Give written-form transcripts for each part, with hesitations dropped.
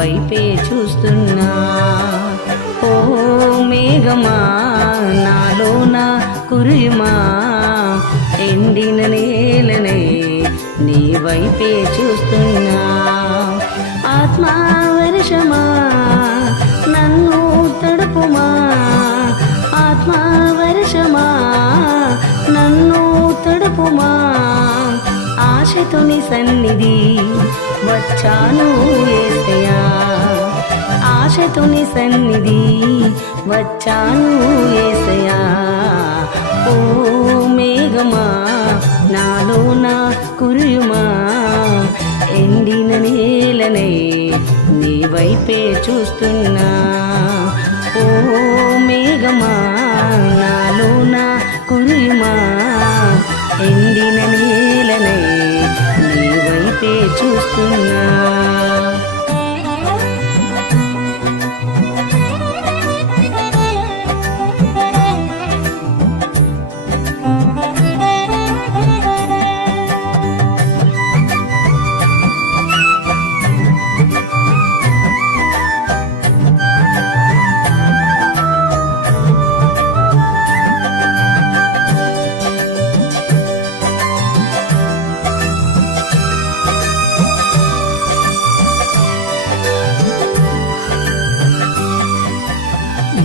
వైపే చూస్తున్నా. ఓ మేఘమా నాలోన కురియుమా, ఎండిన నేలనే నీ వైపే చూస్తున్నా. ఆత్మవర్షమా నన్ను తడుపుమా, ఆత్మవర్షమా నన్ను తడుపుమా. ఆశతో నీ సన్నిధి వచ్చాను యేసయ్యా, ఆశతో నీ సన్నిధి వచ్చాను యేసయ్యా. ఓ మేఘమా నాలోన కురియుమా, ఎండిన నేలనే నీ వైపే చూస్తున్నా. ఓ మేఘమా నాలోన కురియుమా, ఎండిన నేలనే నీ వైపే చూస్తున్నా.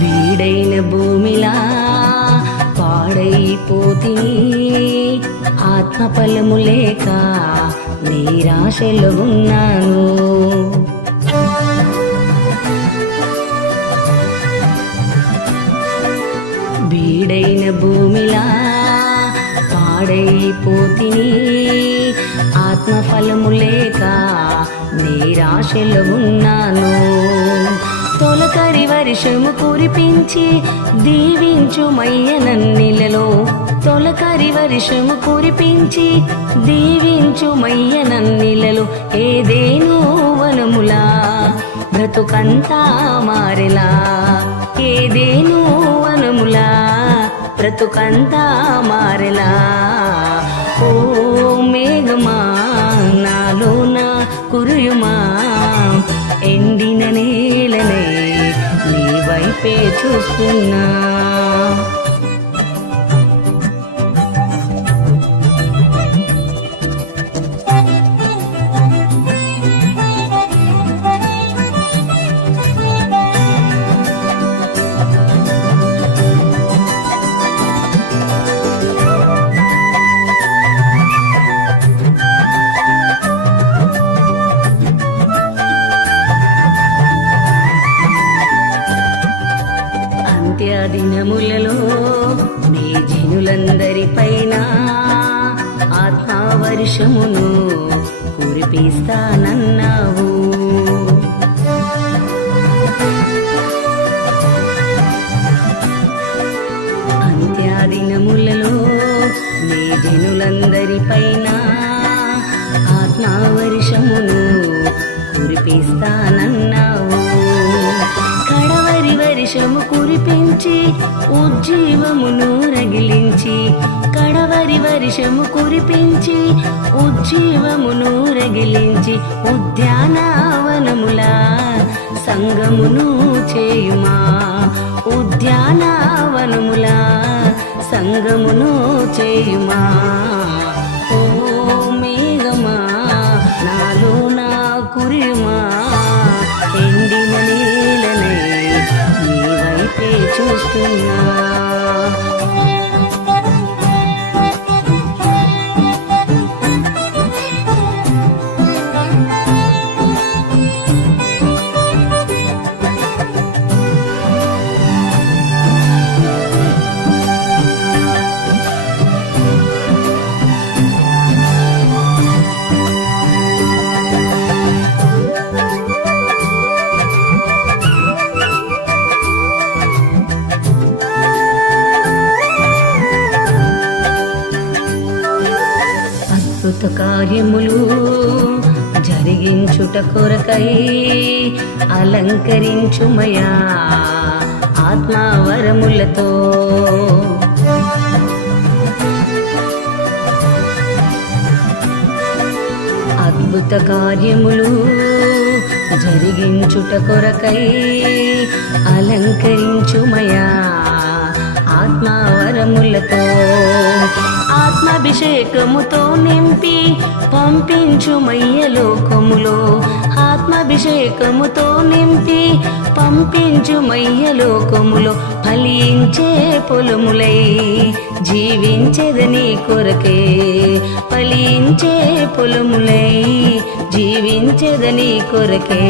వీడైన భూమిలా పాడైపోతిని, ఆత్మఫలము లేక నిరాశలో ఉన్నాను. వీడైన భూమిలా పాడైపోతిని, ఆత్మఫలము లేక నిరాశలో ఉన్నాను. తొలకరి వర్షము కురిపించి దీవించుమయ్య నన్నిలలో, తొలకరి వర్షము కురిపించి దీవించుమయ్య నన్నిలలో. ఏదేను వనములా బ్రతుకంతా మారెలా, ఏదేను వనములా బ్రతుకంతా మారెలా. ఓ మేఘమా నాలోన కురియుమా, ఎండిన నేలనే నీ వైపే చూస్తున్నా. దినములలో నీ జనులందరిపైన ఆత్మవర్షమును కురిపిస్తానన్నావు. అంత్యదినములలో నీ జనులందరిపైన ఆత్మవర్షమును కురిపిస్తానన్నావు. కడవరి వర్షము కురిపించి ఉజ్జీవమును రగిలించి, కడవరి వర్షము కురిపించి ఉజ్జీవమును రగిలించి, ఉద్యానవనముల సంగమును చేయుమా, ఉద్యానవనముల సంగమును చేయుమా. ఓ మేఘమా నాలోన కురియుమా, ఎండిన నేలనే నీ వైపే చూస్తున్నా. అద్భుత కార్యములు జరిగించుట కొరకై అలంకరించుమయా ఆత్మవరములతో. అద్భుత కార్యములు జరిగించుట కొరకై అలంకరించుమయా ఆత్మవరములతో ఆత్మాభిషేకముతో నింపి పంపించుమయ్య లోకములో ఆత్మాభిషేకముతో నింపి పంపించుమయ్య లోకములో ఫలించే పొలములై జీవించెదని కొరకే ఫలించే పొలములై జీవించెదని కొరకే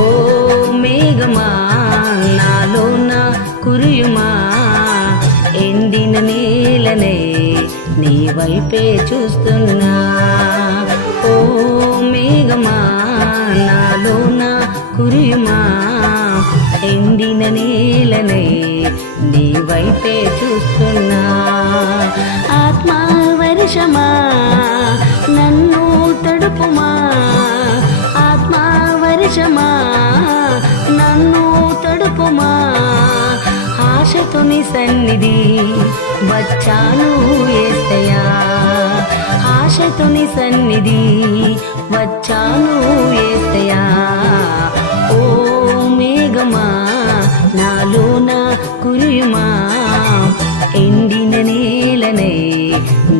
ఓ మేఘమా నాలోన కురియుమా ఎండిన నేలనే నీ వైపే చూస్తున్నా ఓ మేఘమా నాలోన కురియుమా ఎండిన నేలనే నీ వైపే చూస్తున్నా ఆత్మవర్షమా నన్ను తడుపుమా ఆత్మవర్షమా నన్ను తడుపుమా ఆశతో నీ సన్నిధి వచ్చాను యేసయ్యా ఆశతో నీ సన్నిధి వచ్చాను యేసయ్యా ఓ మేఘమా నాలోన కురియుమా ఎండిన నేలనే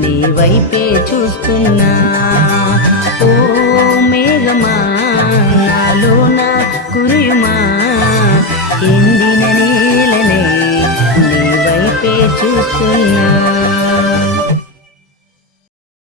నీ వైపే చూస్తున్నా ఓ మేఘమా నాలోన కురియుమా ఎండిన నేలనే నీ వైపే చూస్తున్నా